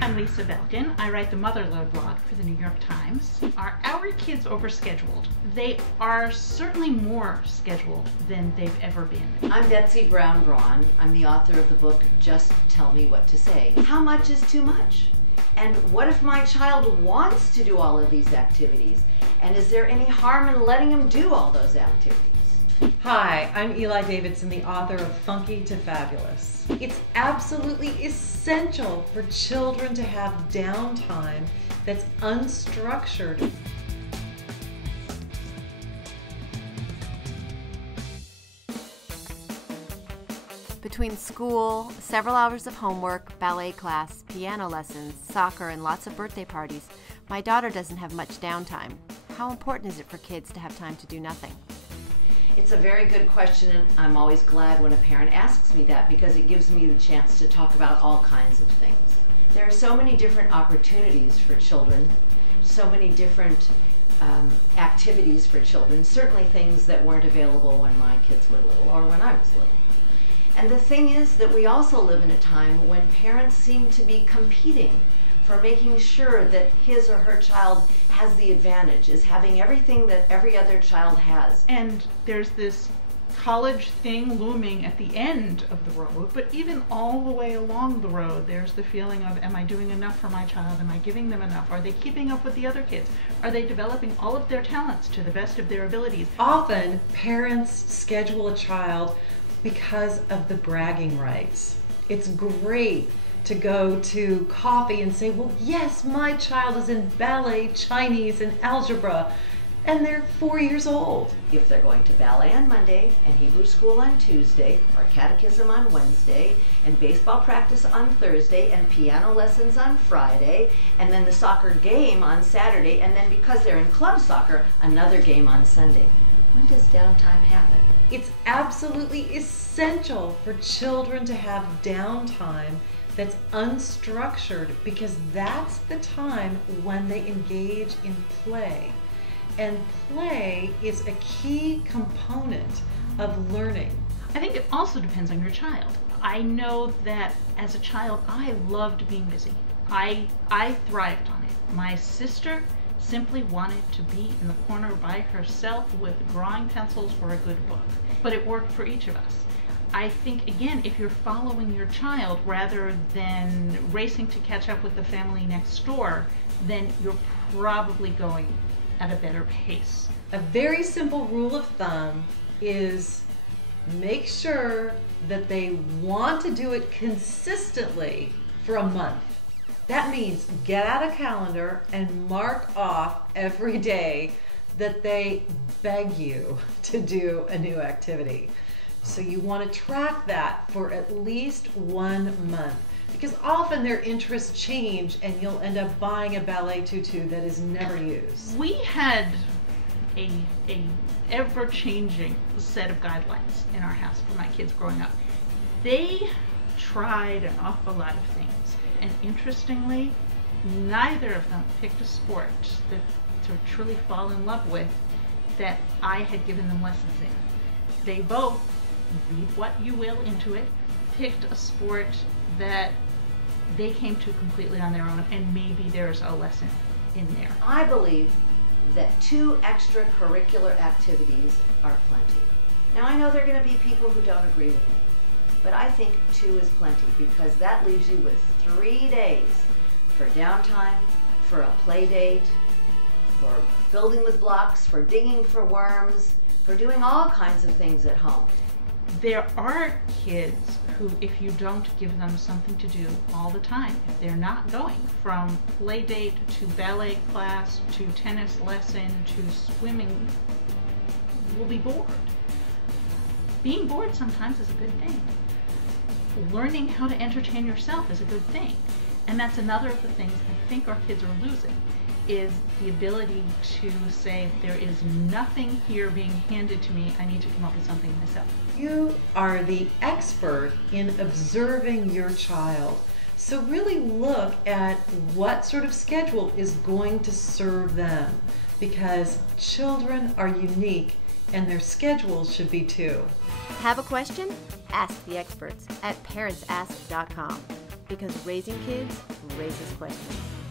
I'm Lisa Belkin. I write the Motherload blog for the New York Times. Are our kids overscheduled? They are certainly more scheduled than they've ever been. I'm Betsy Braun. I'm the author of the book, Just Tell Me What to Say. How much is too much? And what if my child wants to do all of these activities? And is there any harm in letting him do all those activities? Hi, I'm Davidson, the author of Funky to Fabulous. It's absolutely essential for children to have downtime that's unstructured. Between school, several hours of homework, ballet class, piano lessons, soccer, and lots of birthday parties, my daughter doesn't have much downtime. How important is it for kids to have time to do nothing? It's a very good question, and I'm always glad when a parent asks me that because it gives me the chance to talk about all kinds of things. There are so many different opportunities for children, so many different activities for children, certainly things that weren't available when my kids were little or when I was little. And the thing is that we also live in a time when parents seem to be competing for making sure that his or her child has the advantage, is having everything that every other child has. And there's this college thing looming at the end of the road, but even all the way along the road, there's the feeling of, am I doing enough for my child? Am I giving them enough? Are they keeping up with the other kids? Are they developing all of their talents to the best of their abilities? Often, parents schedule a child because of the bragging rights. It's great to go to coffee and say, well, yes, my child is in ballet, Chinese, and algebra, and they're 4 years old. If they're going to ballet on Monday, and Hebrew school on Tuesday, or catechism on Wednesday, and baseball practice on Thursday, and piano lessons on Friday, and then the soccer game on Saturday, and then because they're in club soccer, another game on Sunday. When does downtime happen? It's absolutely essential for children to have downtime that's unstructured because that's the time when they engage in play. And play is a key component of learning. I think it also depends on your child. I know that as a child, I loved being busy. I thrived on it. My sister simply wanted to be in the corner by herself with drawing pencils for a good book. But it worked for each of us. I think, again, if you're following your child rather than racing to catch up with the family next door, then you're probably going at a better pace. A very simple rule of thumb is make sure that they want to do it consistently for a month. That means get out a calendar and mark off every day that they beg you to do a new activity. So you want to track that for at least 1 month because often their interests change and you'll end up buying a ballet tutu that is never used. We had a ever-changing set of guidelines in our house for my kids growing up. They tried an awful lot of things, and interestingly, neither of them picked a sport that to truly fall in love with that I had given them lessons in. They both, read what you will into it, picked a sport that they came to completely on their own, and maybe there's a lesson in there. I believe that 2 extracurricular activities are plenty. Now I know there are going to be people who don't agree with me, but I think 2 is plenty because that leaves you with 3 days for downtime, for a play date, for building with blocks, for digging for worms, for doing all kinds of things at home. There are kids who, if you don't give them something to do all the time, if they're not going from play date to ballet class to tennis lesson to swimming, will be bored. Being bored sometimes is a good thing. Learning how to entertain yourself is a good thing. And that's another of the things I think our kids are losing, is the ability to say, there is nothing here being handed to me, I need to come up with something myself. You are the expert in observing your child. So really look at what sort of schedule is going to serve them, because children are unique and their schedules should be too. Have a question? Ask the experts at parentsask.com. because raising kids raises questions.